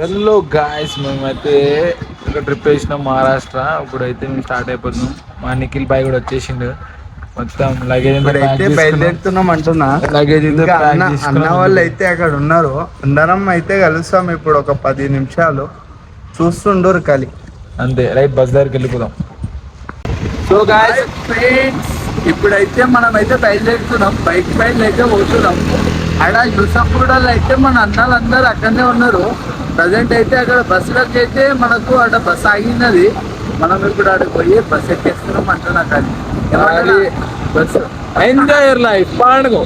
Hello guys, మేమైతే ఒక trip వేసినాం మహారాష్ట్ర. ఇప్పుడైతే మేము స్టార్ట్ అయిపోతున్నాం. మా నిఖిల్ బాయ్ కూడా వచ్చేసిండు. మొత్తం లగేజ్ అయితే బయలుదేరుతున్నాం అంటున్నా. లగేజ్ ఇంకా అన్న వాళ్ళు అయితే అక్కడ ఉన్నారు. అందరం అయితే కలుస్తాం ఇప్పుడు ఒక 10 నిమిషాలు. చూస్తుండరు కలి అంతే. రైట్, బస్ దగ్గరికి వెళ్ళిపోదాం. సో గాయస్ ఫ్రెండ్స్, ఇప్పుడైతే మనం అయితే బయలుదేరుతున్నాం. బైక్ పైన అయితే పోతున్నాం. ఆడ యూసఫ్గూడలో అయితే మన అన్నలందరూ అక్కడనే ఉన్నారు. ప్రజెంట్ అయితే అక్కడ బస్సులోకి అయితే మనకు అక్కడ బస్ ఆగినది. మనం ఇప్పుడు ఆడికి పోయి బస్ ఎక్కేస్తున్నాం అంటున్నా. కానీ బస్ ఎంజాయ్ యువర్ లైఫ్, పాడుకో.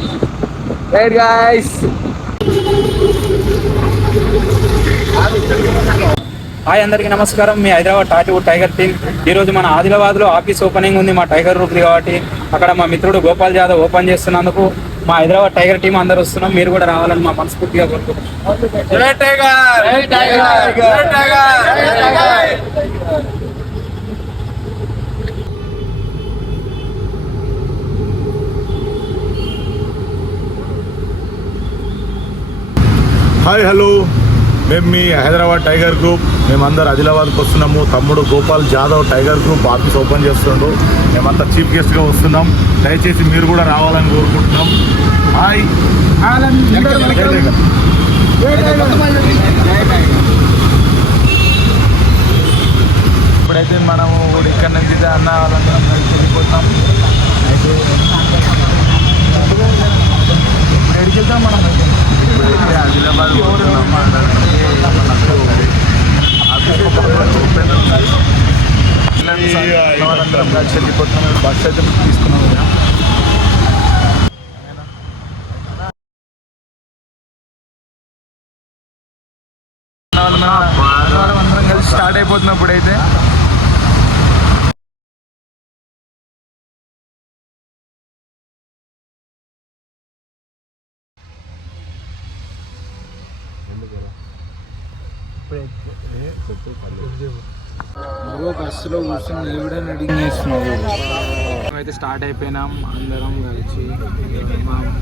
Right guys. హాయ్, అందరికీ నమస్కారం. మీ హైదరాబాద్ టాలీవుడ్ టైగర్ టీమ్ ఈరోజు మన ఆదిలాబాద్లో ఆఫీస్ ఓపెనింగ్ ఉంది మా టైగర్ గ్రూప్ది. కాబట్టి అక్కడ మా మిత్రుడు గోపాల్ జాదవ్ ఓపెన్ చేస్తున్నందుకు మా హైదరాబాద్ టైగర్ టీం అందరూ వస్తున్నాం. మీరు కూడా రావాలని మా మనస్ఫూర్తిగా కోరుకుంటున్నాం. Hi, hello. మేము మీ హైదరాబాద్ టైగర్ గ్రూప్. మేమందరూ ఆదిలాబాద్కి వస్తున్నాము. తమ్ముడు Gopal Jadhav tiger group office open చేస్తుండ్రు. మేమంతా చీఫ్ గెస్ట్గా వస్తున్నాం. దయచేసి మీరు కూడా రావాలని కోరుకుంటున్నాం. హాయ్. ఇప్పుడైతే మనము ఇక్కడ నుంచి అన్న వాళ్ళందరం కలిసి వెళ్ళిపోతాం. అయితే ఇప్పుడు ఎక్కడికి వెళ్తాం మనం? ఇప్పుడైతే ఆదిలాబాద్ పోతున్నాము. వాళ్ళందరం కలిసి వెళ్ళిపోతున్నాం. బస్ అయితే తీసుకున్నాం కదా. అందరం కలిసి స్టార్ట్ అయిపోతున్నాం ఇప్పుడైతే. బస్సులో కూర్చొని ఎవడైనా ఎడిటింగ్ చేస్తున్నావు. మేమైతే స్టార్ట్ అయిపోయినాం అందరం కలిసి.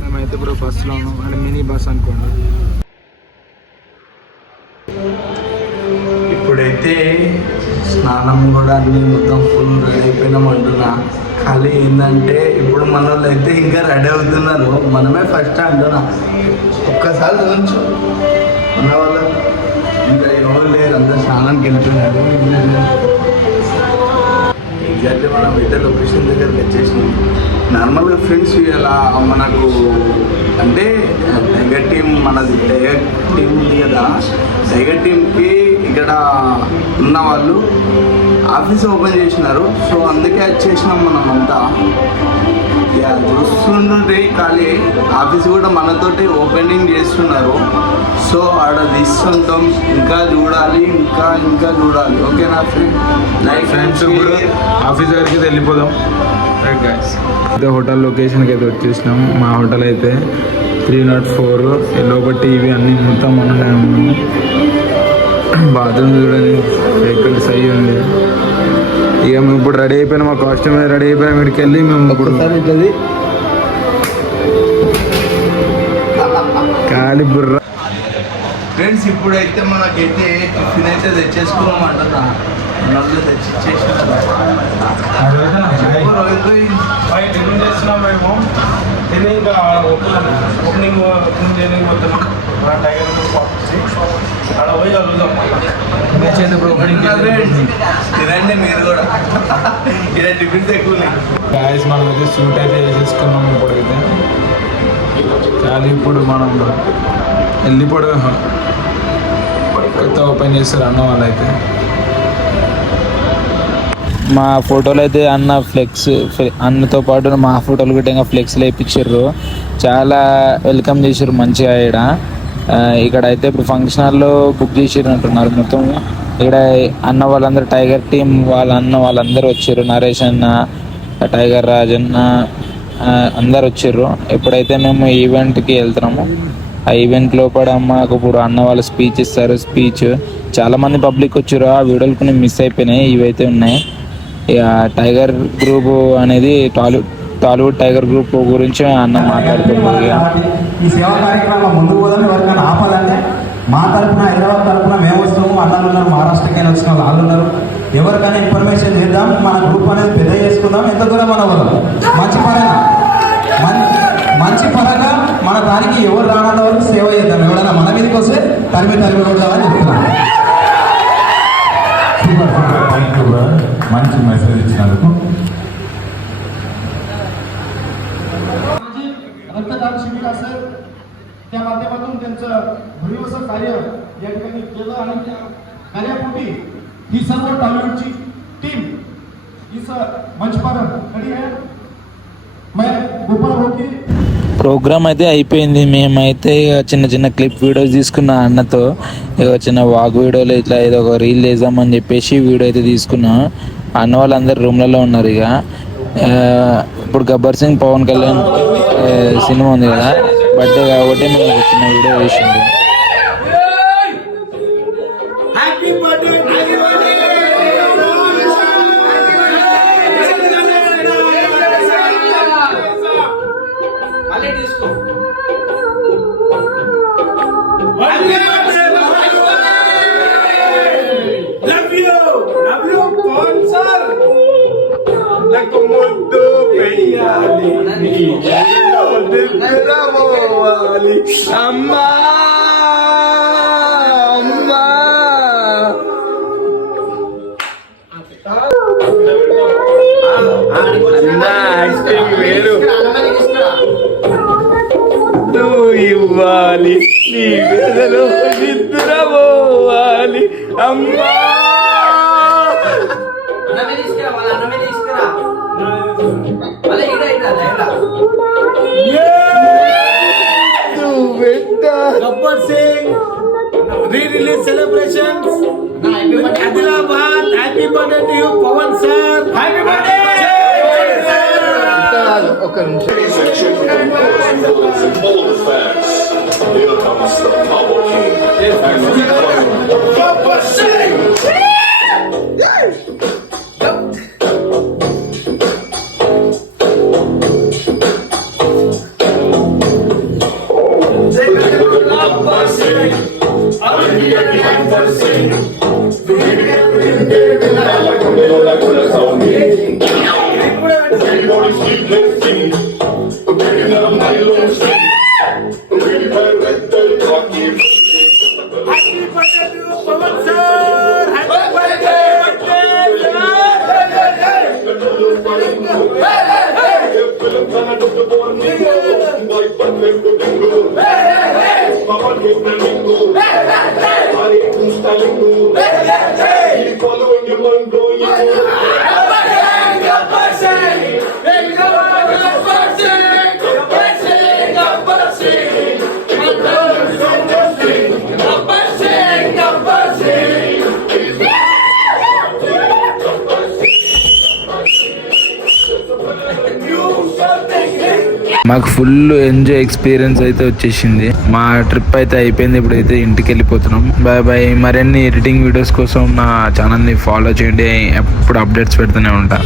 మేమైతే ఇప్పుడు బస్సులో ఉన్నాం. అంటే మినీ బస్ అనుకోండి. ఇప్పుడైతే స్నానం కూడా అన్ని మొత్తం ఫుల్ రెడీ అయిపోయినాం అంటున్నా. ఖాళీ ఏంటంటే ఇప్పుడు మన వాళ్ళు అయితే ఇంకా రెడీ అవుతున్నారు. మనమే ఫస్ట్ అంటున్నా. ఒక్కసారి చూపించు మన వాళ్ళు. ఇంకా ఎవరు లేరు, అందరు స్నానానికి వెళ్ళిపోయినారు. ఎగ్జాక్ట్లీ మనం అయితే లొకేషన్ దగ్గరికి వచ్చేసినాం. నార్మల్గా ఫ్రెండ్స్ ఇలా మనకు అంటే టైగర్ టీం, మనది టైగర్ టీం ఉంది కదా. టైగర్ టీంకి ఇక్కడ ఉన్న వాళ్ళు ఆఫీస్ ఓపెన్ చేసినారు. సో అందుకే వచ్చేసినాం మనం అంతా. చూస్తుంటే ఖాళీ ఆఫీస్ కూడా మనతోటి ఓపెనింగ్ చేస్తున్నారు. సో ఆడ తీసుకుంటాం. ఇంకా చూడాలి, ఇంకా ఇంకా చూడాలి. ఓకేనా ఫ్రెండ్స్ కూడా ఆఫీస్ దగ్గరికి వెళ్ళిపోదాం. రైట్ గైస్, అయితే హోటల్ లొకేషన్కి అయితే వచ్చేసినాం. మా హోటల్ అయితే 304. లోపల టీవీ అన్నీ మొత్తం ఉన్నాము. బాత్రూమ్ చూడండి, వెహికల్స్ అయ్యి ఉంది. ఇక మేము ఇప్పుడు రెడీ అయిపోయినాం. మా కాస్ట్యూమ్ రెడీ అయిపోయినాం. ఇక్కడికి వెళ్ళి మేము ఇప్పుడు ఖాళీ బుర్ర. ఫ్రెండ్స్, ఇప్పుడైతే మనకైతే టిఫిన్ అయితే తెచ్చేసుకున్నాం అంటున్నా. నన్ను తెచ్చిచ్చేసినాం మేము. ఇది ఇంకా ఓపెనింగ్ చేయడానికి పోతున్నాం. టైగర్ అక్కడ పోయి కలుగుతాం. తినండి మీరు కూడా. ఇలా టిఫిన్స్ ఎక్కువ. గాయస్, మనం అయితే సూట్ అయితే వేసేసుకున్నాం. ఇప్పుడైతే చాలా ఇప్పుడు మనం వెళ్ళిపోవడం. కొత్త ఓపెన్ చేస్తారు అన్న వాళ్ళు అయితే. మా ఫోటోలు అయితే అన్న ఫ్లెక్స్, అన్నతో పాటు మా ఫోటోలు కూడా ఇంకా ఫ్లెక్స్లు వేయించారు. చాలా వెల్కమ్ చేసారు మంచిగా. ఇక్కడ అయితే ఇప్పుడు ఫంక్షన్ హాల్లో బుక్ చేసారు అంటున్నారు మొత్తం. ఇక్కడ అన్న వాళ్ళందరూ టైగర్ టీం వాళ్ళందరూ వచ్చారు. నరేష్ అన్న, టైగర్ రాజ్ అన్న అందరు వచ్చారు. ఎప్పుడైతే మేము ఈవెంట్కి వెళ్తున్నాము, ఆ ఈవెంట్ లోపల మాకు ఇప్పుడు అన్న వాళ్ళు స్పీచ్ ఇస్తారు. స్పీచ్ చాలామంది పబ్లిక్ వచ్చారు. ఆ వీడియోలు కొన్ని మిస్ అయిపోయినాయి. ఇవైతే ఉన్నాయి. ఇక టైగర్ గ్రూప్ అనేది టాలీవుడ్ టైగర్ గ్రూప్ గురించి అన్న మాట్లాడుతున్నారు. ఈ సేవా కార్యక్రమం ముందుకు పోదని ఎవరికైనా ఆపాలంటే మా తరఫున, హైదరాబాద్ తరఫున మేము పైన వచ్చిన వాళ్ళు ఉన్నారు. ఎవరికైనా ఇన్ఫర్మేషన్ చేద్దాం, మన గ్రూప్ అనేది పెద్ద చేసుకుందాం. ఎంత దూరం మన వాళ్ళు మంచి పరంగా మన దానికి ఎవరు రానంత వరకు సేవ చేద్దాం. ఎవరైనా మన మీదకి వస్తే తరిమి కొడదామని చెప్తున్నాను. థ్యాంక్ యూ బ్రదర్, మంచి మెసేజ్ ఇచ్చినందుకు. रक्तदान शिबिर असेल त्या माध्यमातून त्यांचं भरीवसं कार्य या ठिकाणी केलं आणि त्या कार्यापोटी ही सर्व टॉलीवूडची टीम इस मंच पर खड़ी है. मैं गोपाल भोगी ప్రోగ్రామ్ అయితే అయిపోయింది. మేమైతే ఇక చిన్న చిన్న క్లిప్ వీడియోస్ తీసుకున్న అన్నతో, ఇక చిన్న వాక్ వీడియోలు ఇట్లా ఏదో ఒక రీల్ వేద్దామని చెప్పేసి వీడియో అయితే తీసుకున్నాం. అన్న వాళ్ళందరూ రూమ్లలో ఉన్నారు. ఇక ఇప్పుడు గబ్బర్ సింగ్ పవన్ కళ్యాణ్ సినిమా ఉంది కదా, బర్త్డే కాబట్టి మేము ఒక చిన్న వీడియో వేసింది. అమ్మా అమ్మా ఐస్ క్రీమ్ వేరు నువ్వు ఇవ్వాలి, నీ వెదలో నిద్రపోవాలి. అమ్మా Gabbar Singh re-release celebrations Adilabad. Happy birthday to you Pawan sir. Happy birthday. ఒక నిమిషం. Ladies and gentlemen, brothers and all the fans, here comes the Power King. Gabbar Singh. మాకు ఫుల్ ఎంజాయ్ ఎక్స్పీరియన్స్ అయితే వచ్చేసింది. మా ట్రిప్ అయితే అయిపోయింది. ఇప్పుడైతే ఇంటికి వెళ్ళిపోతున్నాం. Bye bye. మరిన్ని ఎడిటింగ్ వీడియోస్ కోసం నా ఛానల్ని ఫాలో చేయండి. ఎప్పుడు అప్డేట్స్ పెడుతూనే ఉంటా.